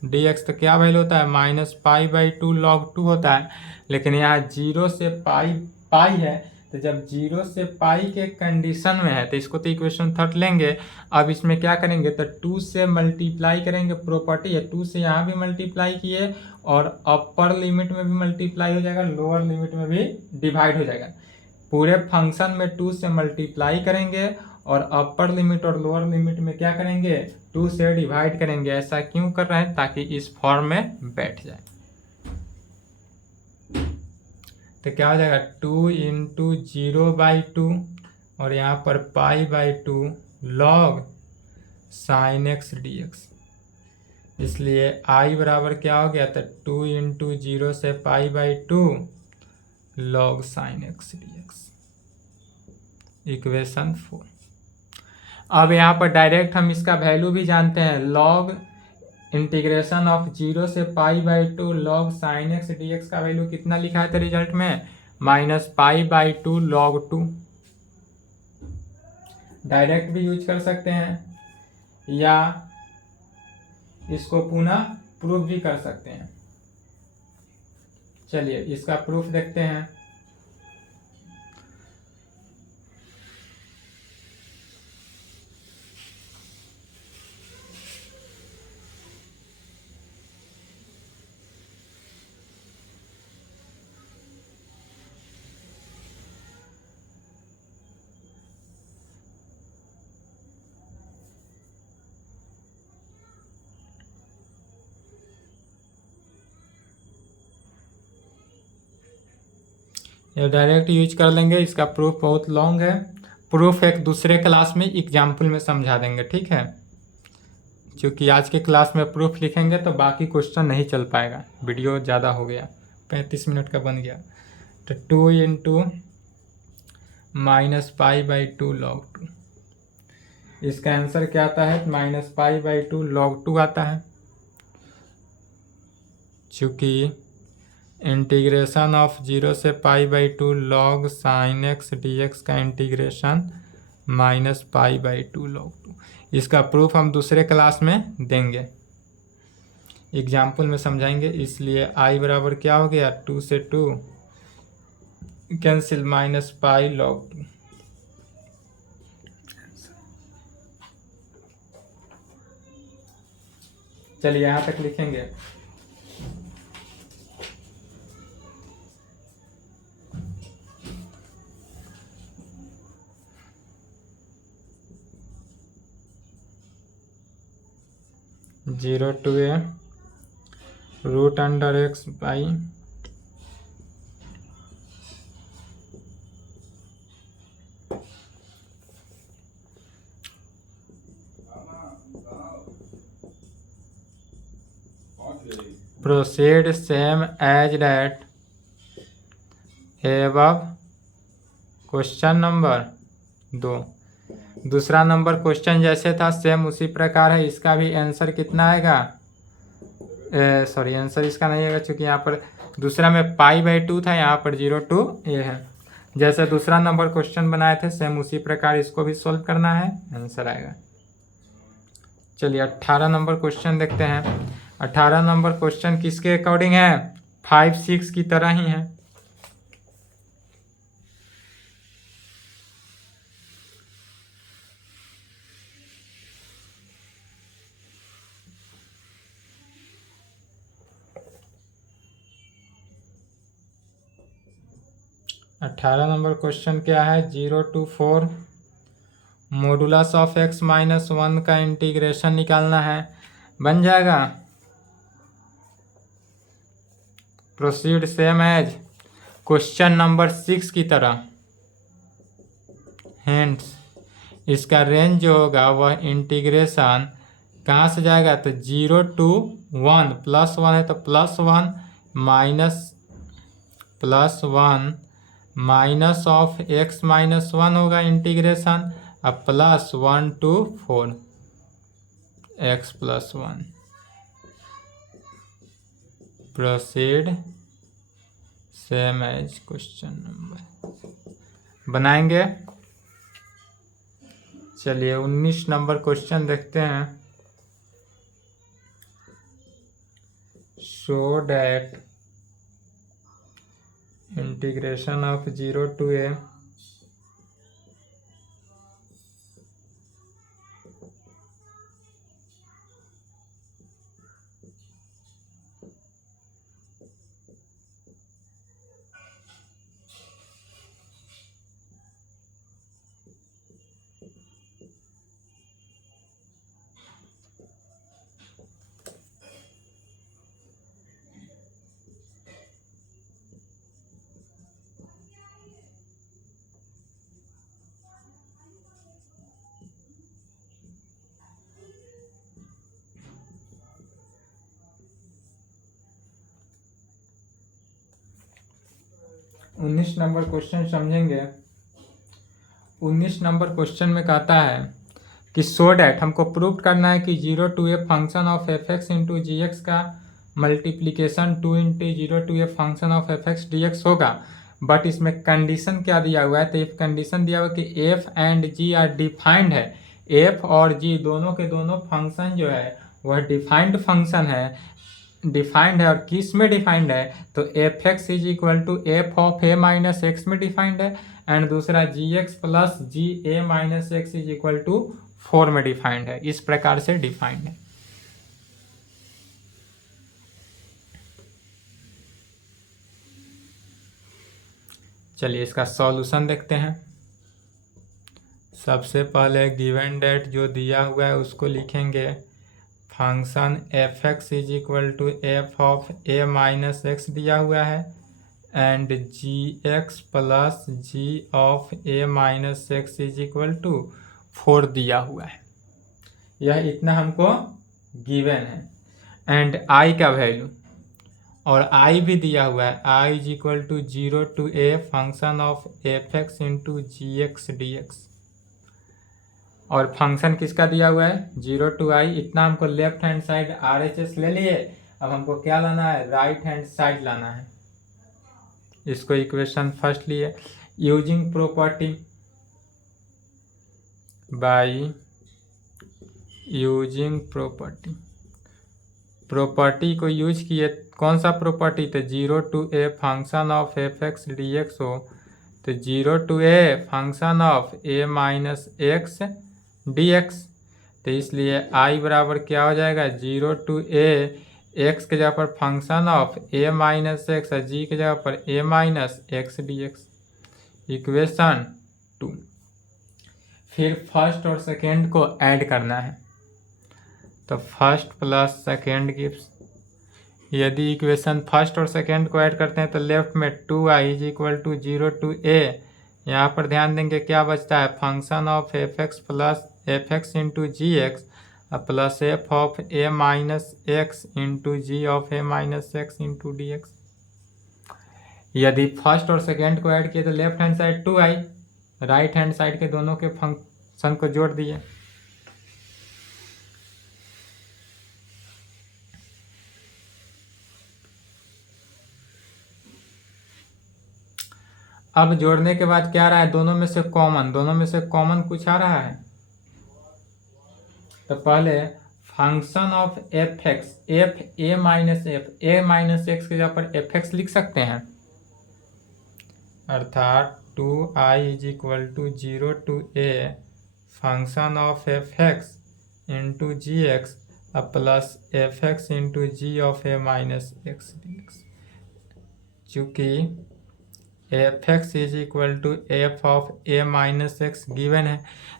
डी एक्स, तो क्या वैल्यू होता है, माइनस पाई बाई 2 लॉग 2 होता है। लेकिन यहाँ जीरो से पाई है, तो जब जीरो से पाई के कंडीशन में है तो इसको तो इक्वेशन थर्ड लेंगे। अब इसमें क्या करेंगे, तो 2 से मल्टीप्लाई करेंगे, प्रॉपर्टी है 2 से यहाँ भी मल्टीप्लाई किए और अपर लिमिट में भी मल्टीप्लाई हो जाएगा, लोअर लिमिट में भी डिवाइड हो जाएगा। पूरे फंक्शन में 2 से मल्टीप्लाई करेंगे और अपर लिमिट और लोअर लिमिट में क्या करेंगे, 2 से डिवाइड करेंगे। ऐसा क्यों कर रहे हैं, ताकि इस फॉर्म में बैठ जाए। तो क्या हो जाएगा, 2 इंटू जीरो बाई 2 और यहाँ पर पाई by 2 log sine x d x. इसलिए आई बराबर क्या हो गया, तो 2 इंटू जीरो से pi by 2 log sine x d x. Equation 4। अब यहाँ पर डायरेक्ट हम इसका वैल्यू भी जानते हैं, लॉग इंटीग्रेशन ऑफ जीरो से pi by 2 log sine x d x का वैल्यू कितना लिखा है, तो रिजल्ट में minus pi by 2 log 2। Direct भी यूज कर सकते हैं या इसको पुनः प्रूफ भी कर सकते हैं। चलिए इसका प्रूफ देखते हैं। ये डायरेक्ट यूज कर लेंगे, इसका प्रूफ बहुत लॉन्ग है। प्रूफ एक दूसरे क्लास में एग्जाम्पल में समझा देंगे, ठीक है। क्योंकि आज के क्लास में प्रूफ लिखेंगे तो बाकी क्वेश्चन नहीं चल पाएगा, वीडियो ज़्यादा हो गया, 35 मिनट का बन गया। तो 2 इंटू -π/2 log 2, इसका आंसर क्या आता है? -π/2 log 2 आता है, चूँकि इंटीग्रेशन ऑफ 0 से π/2 log sin x dx का इंटीग्रेशन -π/2 log 2। इसका प्रूफ हम दूसरे क्लास में देंगे, एग्जाम्पल में समझाएंगे। इसलिए i बराबर क्या हो गया? 2 से 2 कैंसिल, -π log 2। चलिए यहाँ तक लिखेंगे। Zero to a √x/, proceed same as that above। Question number 2, दूसरा नंबर क्वेश्चन जैसे था सेम उसी प्रकार है। इसका भी आंसर कितना आएगा? सॉरी, आंसर इसका नहीं आएगा क्योंकि यहाँ पर दूसरा में π/2 था, यहाँ पर 0 to a है। जैसे दूसरा नंबर क्वेश्चन बनाए थे सेम उसी प्रकार इसको भी सॉल्व करना है, आंसर आएगा। चलिए 18 नंबर क्वेश्चन देखते हैं। 18 नंबर क्वेश्चन किसके अकॉर्डिंग है? 5, 6 की तरह ही है। अठारह नंबर क्वेश्चन क्या है? 0 to 4 मॉडुलस ऑफ x-1 का इंटीग्रेशन निकालना है, बन जाएगा। Proceed same as question number 6 की तरह। हिंट्स, इसका रेंज जो होगा वह इंटीग्रेशन कहाँ से जाएगा? तो 0 to 1, +1 है तो +1 +1 माइनस ऑफ x-1 होगा इंटीग्रेशन, अब +1 to 4 x + 1। Proceed same as question number बनाएंगे। चलिए 19 नंबर क्वेश्चन देखते हैं। Show that integration of 0 to a उन्नीस नंबर क्वेश्चन समझेंगे। 19 नंबर क्वेश्चन में कहता है कि सो डैट, हमको प्रूव करना है कि 0 to a function of f(x) into g x का multiplication 2 into 0 to a function of f(x) dx होगा। बट इसमें कंडीशन क्या दिया हुआ है? तो एक कंडीशन दिया हुआ है कि f and g are defined है। f और g दोनों के दोनों फंक्शन जो है वह डिफाइंड फंक्शन है, डिफाइंड है। और किस में डिफाइंड है? तो f(x) = f(a-x) में डिफाइंड है, एंड दूसरा gx + g(a-x) = 4 में डिफाइंड है। इस प्रकार से डिफाइंड है। चलिए इसका सॉल्यूशन देखते हैं। सबसे पहले गिवन डेट जो दिया हुआ है उसको लिखेंगे। फंक्शन f(x) = f(a-x) दिया हुआ है, एंड gx + g(a-x) = 4 दिया हुआ है। यह इतना हमको गिवन है, एंड आई का वैल्यू, और आई भी दिया हुआ है, I is equal to 0 to a function of f x into g x d x. और फंक्शन किसका दिया हुआ है, 0 to i। इतना हमको left hand side R H S ले लिए, अब हमको क्या लाना है, राइट हैंड साइड लाना है। इसको इक्वेशन फर्स्ट लिए, using property, by using property, property को यूज किए। कौन सा प्रॉपर्टी, तो 0 to a function of f x d x हो, तो 0 to a function of a minus x d x. तो इसलिए i बराबर क्या हो जाएगा, 0 to a x के जगह पर function of a minus x और g के जगह पर a minus x d x. Equation 2। फिर फर्स्ट और सेकेंड को ऐड करना है, तो फर्स्ट प्लस सेकेंड गिव्स, यदि इक्वेशन फर्स्ट और सेकेंड को ऐड करते हैं तो लेफ्ट में 2i is equal to 0 to a, यहाँ पर ध्यान देंगे क्या बचता है, function of f x plus f x into g x plus f of a minus x into g of a minus x into d x. यदि फर्स्ट और सेकेंड को ऐड किए तो left hand side 2i, right hand side के दोनों के फंक्शन को जोड़ दिए। अब जोड़ने के बाद क्या रहा है, दोनों में से कॉमन कुछ आ रहा है। तो पहले function of f x, F A minus x के जगह पर एफ एक्स लिख सकते हैं, अर्थात 2i is equal to 0 to a function of f x into g x plus f x into g of a minus x d x. चूँकि f x is equal to f of a minus x given है,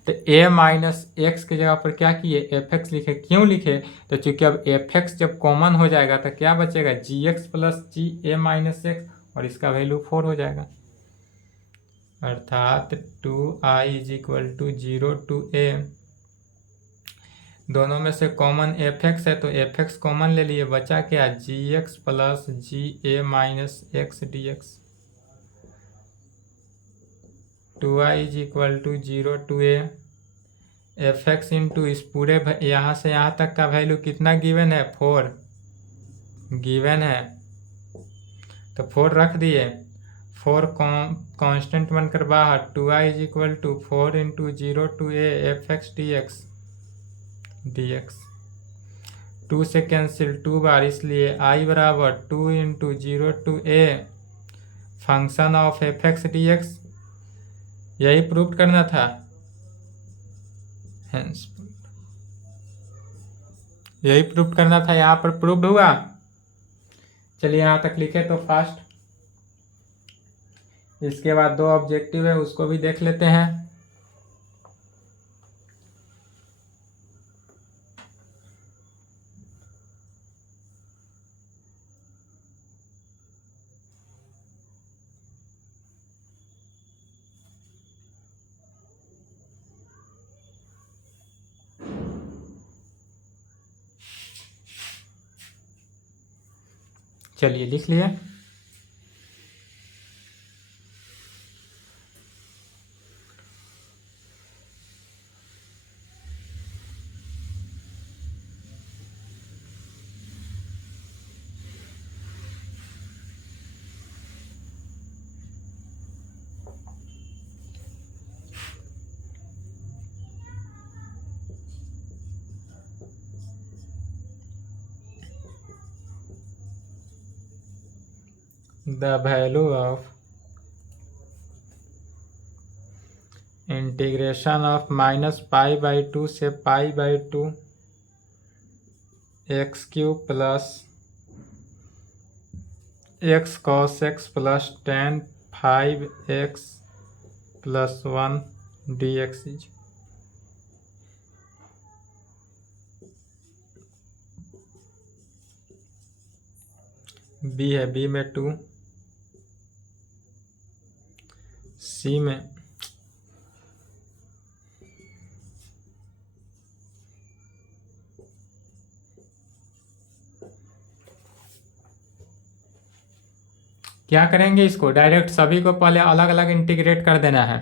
तो ए माइनस एक्स की जगह पर क्या किए, एफ एक्स लिखे। क्यों लिखे, तो चूंकि अब एफ एक्स जब कॉमन हो जाएगा तो क्या बचेगा, g x plus g a minus x, और इसका वैल्यू 4 हो जाएगा। अर्थात 2i is equal to 0 to a, दोनों में से कॉमन एफ एक्स है तो एफ एक्स कॉमन ले लिए, बचा क्या, g x plus g a minus x d x. 2i is equal to 0 to a f x into इस पूरे यहाँ से यहाँ तक का वैल्यू कितना गिवन है, 4 गिवन है, तो 4 रख दिए, 4 कांस्टेंट बनकर बाहर, 2i is equal to 4 into 0 to a f x d x d x. 2 से कैंसिल 2 बार, इसलिए i बराबर 2 into 0 to a function of f x d x. यही प्रूव करना था, यही प्रूव करना था, यहाँ पर प्रूव्ड हुआ। चलिए यहाँ तक लिखे तो फास्ट। इसके बाद 2 ऑब्जेक्टिव है, उसको भी देख लेते हैं। चलिए लिख लिए। The value of integration of -π/2 से π/2 x cube plus x cos x plus tan 5x plus 1 d x is. B है, बी में 2, सी में क्या करेंगे, इसको डायरेक्ट सभी को पहले अलग अलग इंटीग्रेट कर देना है।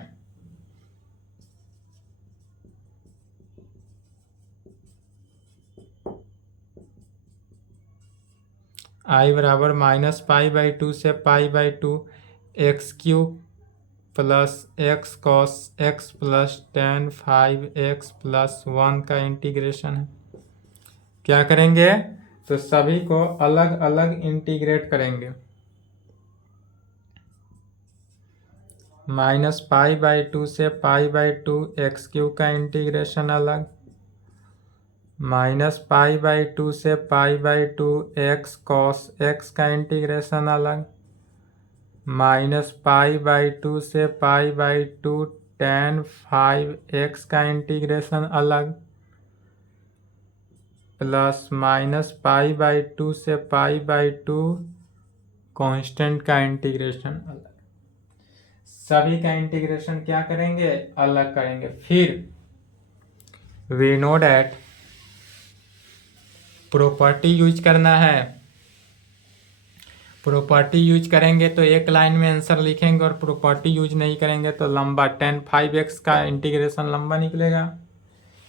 आई बराबर -π/2 से π/2 x cube plus x cos x plus tan 5x plus 1 का इंटीग्रेशन है। क्या करेंगे, तो सभी को अलग अलग इंटीग्रेट करेंगे। -π/2 से π/2 एक्स क्यूब का इंटीग्रेशन अलग, -π/2 से π/2 एक्स कॉस एक्स का इंटीग्रेशन अलग, -π/2 से π/2 tan 5x का इंटीग्रेशन अलग, प्लस -π/2 से π/2 कांस्टेंट का इंटीग्रेशन अलग। सभी का इंटीग्रेशन क्या करेंगे, अलग करेंगे। फिर we know that property use करना है। प्रॉपर्टी यूज करेंगे तो एक लाइन में आंसर लिखेंगे, और प्रॉपर्टी यूज नहीं करेंगे तो लंबा tan 5x का इंटीग्रेशन लंबा निकलेगा,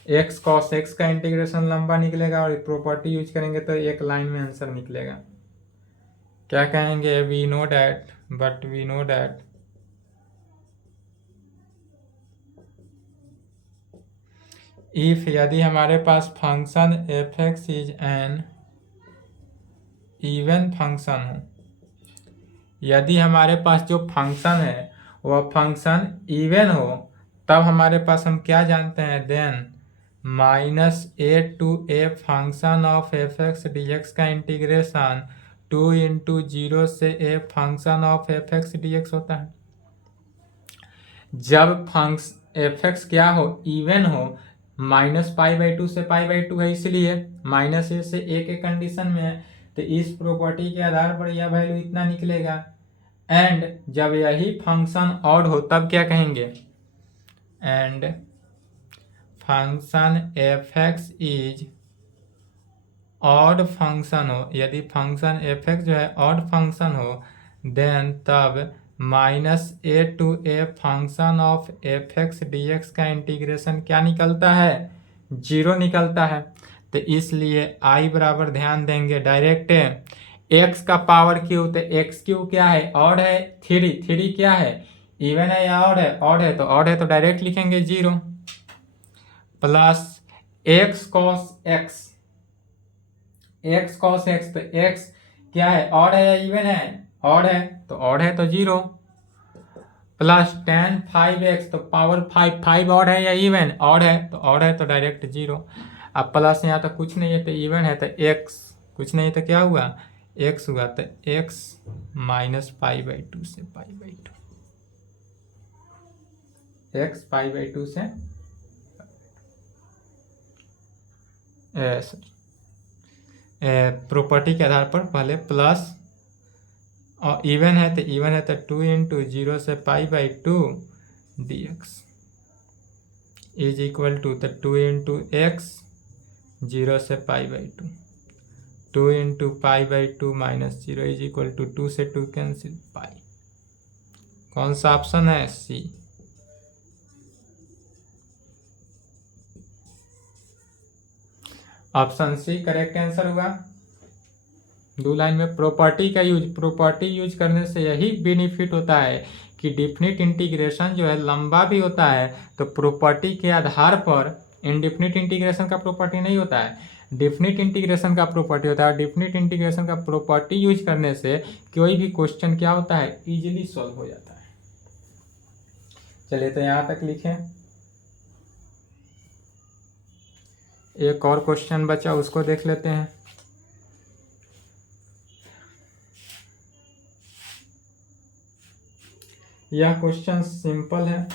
x cos x का इंटीग्रेशन लंबा निकलेगा, और प्रॉपर्टी यूज करेंगे तो एक लाइन में आंसर निकलेगा। क्या कहेंगे, वी नो डैट इफ, यदि हमारे पास function f(x) is an even function हो, यदि हमारे पास जो फंक्शन है वह फंक्शन इवन हो, तब हमारे पास हम क्या जानते हैं, then -a to a function of f(x) dx का इंटीग्रेशन 2 × 0 से a function of f(x) dx होता है। जब फंक्शन f(x) क्या हो, इवन हो, -π/2 से π/2 है, इसलिए -a से a के कंडीशन में है, तो इस प्रॉपर्टी के आधार पर यह वैल्यू इतना निकलेगा। एंड जब यही फंक्शन ऑड हो तब क्या कहेंगे, and function f(x) is odd function हो, यदि फंक्शन f(x) जो है ऑड फंक्शन हो, देन तब -a to a function of f(x) dx का इंटीग्रेशन क्या निकलता है, 0 निकलता है। तो इसलिए i बराबर ध्यान देंगे डायरेक्ट x का पावर क्यूब, तो एक्स क्यूब क्या है, ऑड है, 3 क्या है, इवन है या ऑड है, ऑड है तो डायरेक्ट लिखेंगे 0, प्लस x cos x, तो x क्या है, ऑड है या इवन है, ऑड है तो 0, प्लस tan 5x, तो पावर 5 ऑड है या इवन, ऑड है तो डायरेक्ट 0। अब प्लस यहाँ तक कुछ नहीं है तो इवन है, तो x कुछ नहीं तो क्या हुआ, x हुआ, तो x -π/2 से π/2, x π/2 से प्रॉपर्टी के आधार पर पहले प्लस, और इवन है तो 2 × 0 से π/2 dx इज इक्वल टू, तो 2 × x 0 से π/2, 2 × π/2 -0 इज इक्वल टू 2 से 2 कैंसिल पाई। कौन सा ऑप्शन है, सी। ऑप्शन सी करेक्ट आंसर हुआ। 2 लाइन में प्रॉपर्टी यूज करने से यही बेनिफिट होता है कि डिफिनिट इंटीग्रेशन जो है लंबा भी होता है, तो प्रॉपर्टी के आधार पर, इनडिफिनिट इंटीग्रेशन का प्रॉपर्टी नहीं होता है, डिफिनिट इंटीग्रेशन का प्रॉपर्टी होता है। डिफिनिट इंटीग्रेशन का प्रॉपर्टी यूज करने से कोई भी क्वेश्चन क्या होता है, इजीली सॉल्व हो जाता है। चलिए तो यहाँ तक लिखें, एक और क्वेश्चन बचा उसको देख लेते हैं। यह क्वेश्चन सिंपल है।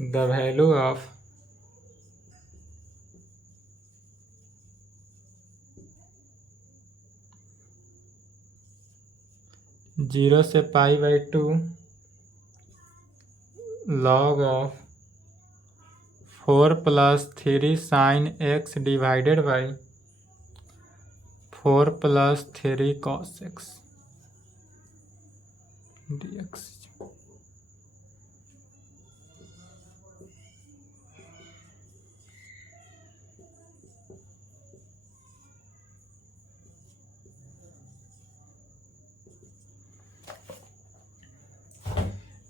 The value of 0 से π/2 log of 4 + 3 sin x divided by 4 + 3 cos x dx।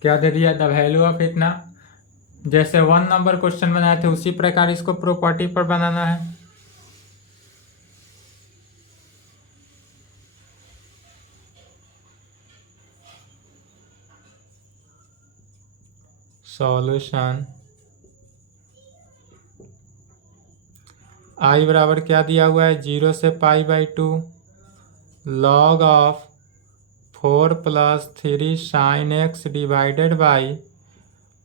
क्या दे दिया? द वैल्यू ऑफ इतना, जैसे 1 नंबर क्वेश्चन बनाए थे उसी प्रकार इसको प्रॉपर्टी पर बनाना है। सॉल्यूशन आई बराबर क्या दिया हुआ है? 0 से π/2 log of 4 + 3 sin x divided by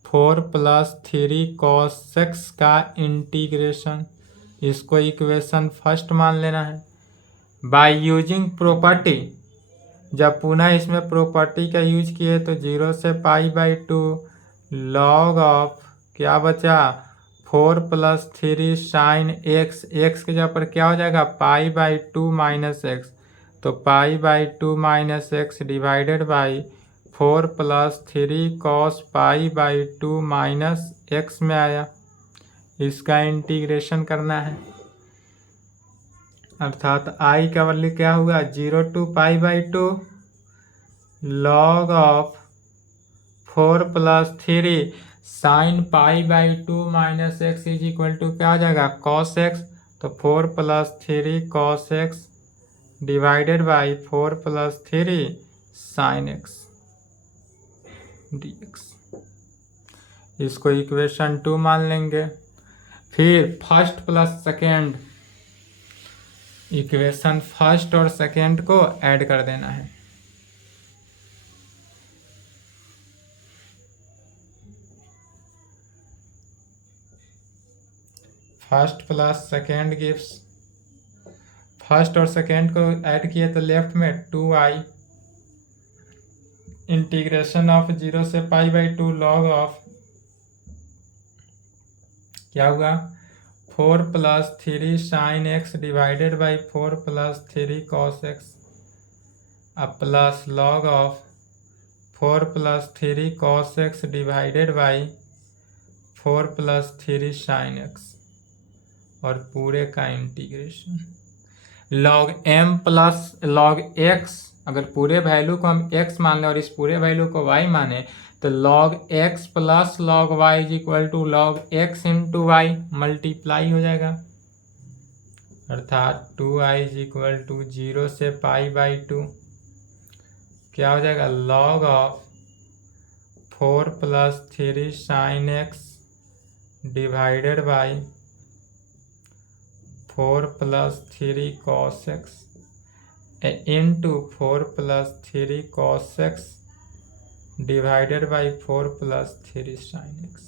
4 + 3 cos x का इंटीग्रेशन। इसको इक्वेशन फर्स्ट मान लेना है। बाय यूजिंग प्रॉपर्टी, जब पुनः इसमें प्रॉपर्टी का यूज किए तो 0 से π/2 log ऑफ क्या बचा? 4 + 3 sin x, x के जगह पर क्या हो जाएगा? π/2 - x, तो π/2 - x divided by 4 + 3 cos π/2 - x में आया। इसका इंटीग्रेशन करना है, अर्थात i का वैल्यू क्या हुआ? 0 to π/2 log of 4 + 3 sin π/2 - x is equal to क्या हो जाएगा? cos x, तो 4 + 3 cos x divided by 4 + 3 sin x dx। इसको इक्वेशन 2 मान लेंगे। फिर first plus second, equation first और सेकेंड को ऐड कर देना है। First plus second gives, first और सेकेंड को ऐड किए तो लेफ्ट में 2i इंटीग्रेशन ऑफ 0 से π/2 log ऑफ क्या हुआ? 4 + 3 sin x divided by 4 + 3 cos x अब plus log of 4 + 3 cos x divided by 4 + 3 sin x और पूरे का integration log m plus log x। अगर पूरे वैल्यू को हम x मान लें और इस पूरे वैल्यू को y माने तो log x plus log y is equal to log x into y multiply हो जाएगा, अर्थात 2i इज इक्वल टू 0 से π/2 क्या हो जाएगा? log of 4 + 3 sin x divided by 4 + 3 cos x into 4 + 3 cos x divided by 4 + 3 sin x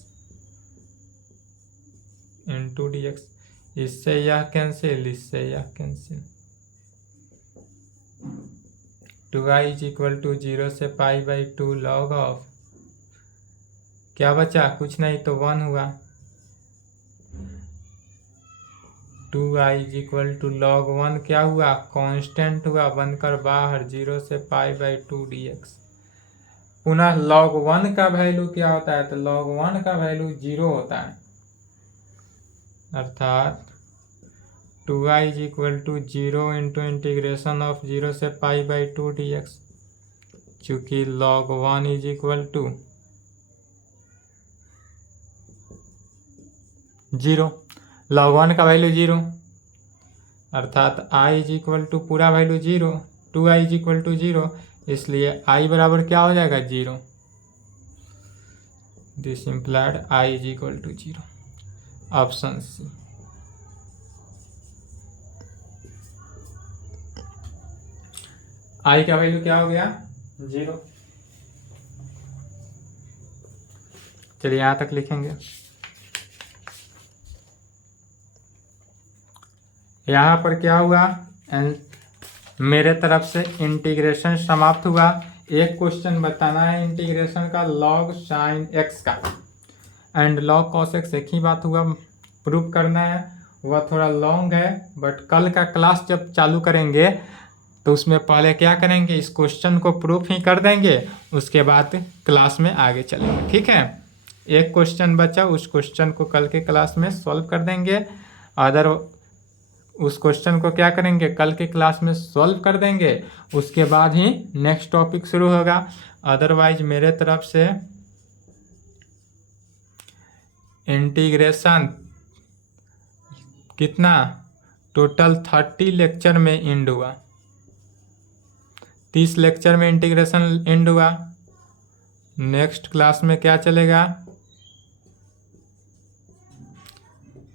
into dx। इससे यह कैंसिल, इससे यह cancel. 2i is equal to 0 से π/2 log ऑफ क्या बचा? कुछ नहीं तो 1 हुआ। 2i is equal to log 1 क्या हुआ? कांस्टेंट हुआ, बनकर बाहर 0 से π/2 dx। पुनः log 1 का वैल्यू क्या होता है? तो log 1 का वैल्यू 0 होता है, अर्थात 2i is equal to 0 into integration of 0 से π/2 dx, चूंकि log 1 is equal to 0, log 1 का वैल्यू 0, अर्थात i इज इक्वल टू पूरा value 0, 2i is equal to 0, इसलिए i बराबर क्या हो जाएगा? 0। This implied i is equal to 0, option C. i का वैल्यू क्या हो गया? 0। चलिए यहाँ तक लिखेंगे। यहाँ पर क्या हुआ? मेरे तरफ से इंटीग्रेशन समाप्त हुआ। एक क्वेश्चन बताना है इंटीग्रेशन का लॉग साइन एक्स का एंड लॉग कॉस एक्स, एक ही बात हुआ, प्रूफ करना है। वह थोड़ा लॉन्ग है बट कल का क्लास जब चालू करेंगे तो उसमें पहले क्या करेंगे, इस क्वेश्चन को प्रूफ ही कर देंगे, उसके बाद क्लास में आगे चलेंगे। ठीक है, एक क्वेश्चन बचा, उस क्वेश्चन को कल के क्लास में सॉल्व कर देंगे। अदर उस क्वेश्चन को क्या करेंगे, कल के क्लास में सॉल्व कर देंगे, उसके बाद ही नेक्स्ट टॉपिक शुरू होगा। अदरवाइज मेरे तरफ से इंटीग्रेशन कितना टोटल 30 लेक्चर में एंड हुआ, 30 लेक्चर में इंटीग्रेशन एंड हुआ। नेक्स्ट क्लास में क्या चलेगा,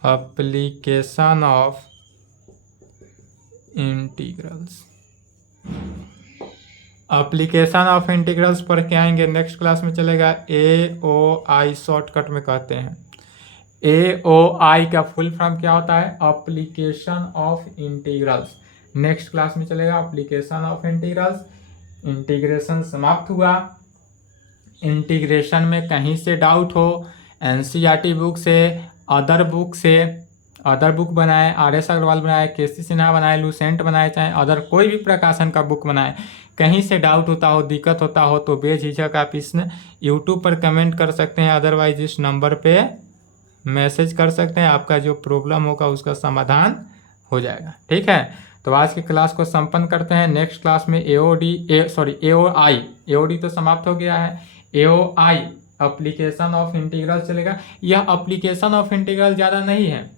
application of integrals, application of integrals पर क्या आएंगे, नेक्स्ट क्लास में चलेगा। AOI शॉर्टकट में कहते हैं। AOI का फुल फॉर्म क्या होता है, application of integrals. Next class में चलेगा एप्लीकेशन ऑफ इंटीग्रल्स। इंटीग्रेशन समाप्त हुआ। इंटीग्रेशन में कहीं से डाउट हो, NCERT बुक से, अदर बुक बनाए, RS अग्रवाल बनाए, KC सिन्हा बनाए, लुसेंट बनाए, चाहे अदर कोई भी प्रकाशन का बुक बनाए, कहीं से डाउट होता हो, दिक्कत होता हो तो बेझिझक आप इस यूट्यूब पर कमेंट कर सकते हैं। अदरवाइज इस नंबर पे मैसेज कर सकते हैं, आपका जो प्रॉब्लम होगा उसका समाधान हो जाएगा। ठीक है, तो आज की क्लास को संपन्न करते हैं। नेक्स्ट क्लास में AOI तो समाप्त हो गया है, AOI एप्लीकेशन ऑफ इंटीग्रल चलेगा। यह एप्लीकेशन ऑफ इंटीग्रल ज़्यादा नहीं है,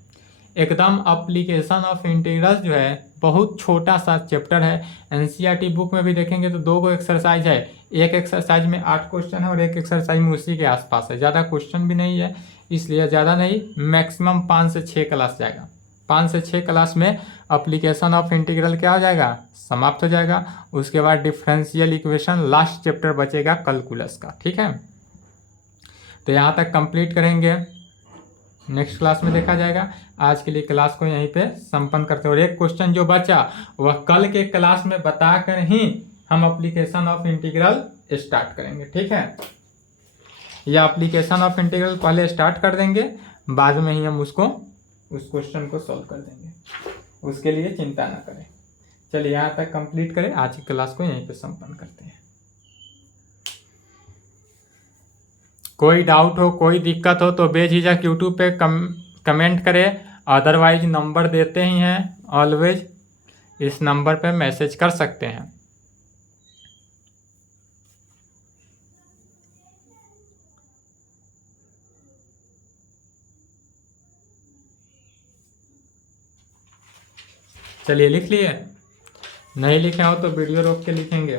एकदम एप्लीकेशन ऑफ इंटीग्रल जो है बहुत छोटा सा चैप्टर है। NCERT बुक में भी देखेंगे तो 2 एक्सरसाइज है, एक एक्सरसाइज में 8 क्वेश्चन है और एक एक्सरसाइज में उसी के आसपास है, ज़्यादा क्वेश्चन भी नहीं है, इसलिए ज़्यादा नहीं, मैक्सिमम 5 से 6 क्लास जाएगा। 5 से 6 क्लास में एप्लीकेशन ऑफ इंटीग्रल क्या हो जाएगा, समाप्त हो जाएगा। उसके बाद डिफरेंशियल इक्वेशन लास्ट चैप्टर बचेगा कैलकुलस का। ठीक है, तो यहाँ तक कंप्लीट करेंगे, नेक्स्ट क्लास में देखा जाएगा। आज के लिए क्लास को यहीं पे संपन्न करते हैं और एक क्वेश्चन जो बचा वह कल के क्लास में बताकर ही हम एप्लीकेशन ऑफ इंटीग्रल स्टार्ट करेंगे। ठीक है, यह एप्लीकेशन ऑफ इंटीग्रल पहले स्टार्ट कर देंगे, बाद में ही हम उस क्वेश्चन को सॉल्व कर देंगे, उसके लिए चिंता ना करें। चलिए यहाँ तक कंप्लीट करें, आज की क्लास को यहीं पे संपन्न करते हैं। कोई डाउट हो, कोई दिक्कत हो तो बेझिझक यूट्यूब पे कमेंट करें, अदरवाइज नंबर देते ही हैं, ऑलवेज इस नंबर पे मैसेज कर सकते हैं। चलिए लिख लिए, नहीं लिखे हो तो वीडियो रोक के लिखेंगे।